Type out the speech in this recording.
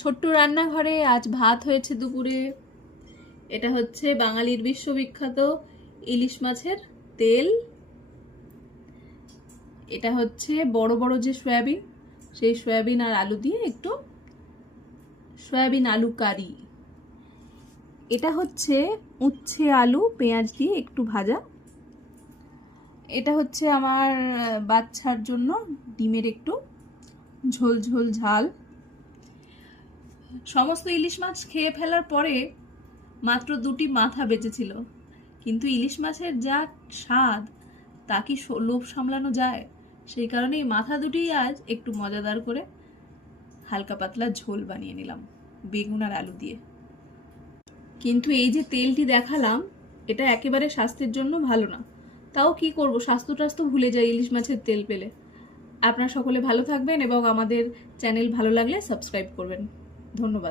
ছোট্ট রান্নাঘরে আজ ভাত হয়েছে দুপুরে। এটা হচ্ছে বাঙালির বিশ্ববিখ্যাত ইলিশ মাছের তেল। এটা হচ্ছে বড় বড় যে সয়াবিন, সেই সয়াবিন আর আলু দিয়ে একটু সয়াবিন আলু কারি। এটা হচ্ছে উচ্ছে আলু পেঁয়াজ দিয়ে একটু ভাজা। এটা হচ্ছে আমার বাচ্চার জন্য ডিমের একটু ঝোল ঝোল ঝাল। সমস্ত ইলিশ মাছ খেয়ে ফেলার পরে মাত্র 2টি মাথা বেঁচেছিল, কিন্তু ইলিশ মাছের যা স্বাদ তা কি লোভ সামলানো যায়? সেই কারণেই মাথা দুটি আজ একটু মজাদার করে হালকা পাতলা ঝোল বানিয়ে নিলাম বেগুন আর আলু দিয়ে। কিন্তু এই যে তেলটি দেখালাম, এটা একেবারে স্বাস্থ্যের জন্য ভালো না। তাও কি করব, স্বাস্থ্য টাস্থ্য ভুলে যাই ইলিশ মাছের তেল পেলে। আপনারা সকলে ভালো থাকবেন এবং আমাদের চ্যানেল ভালো লাগলে সাবস্ক্রাইব করবেন। ধন্যবাদ।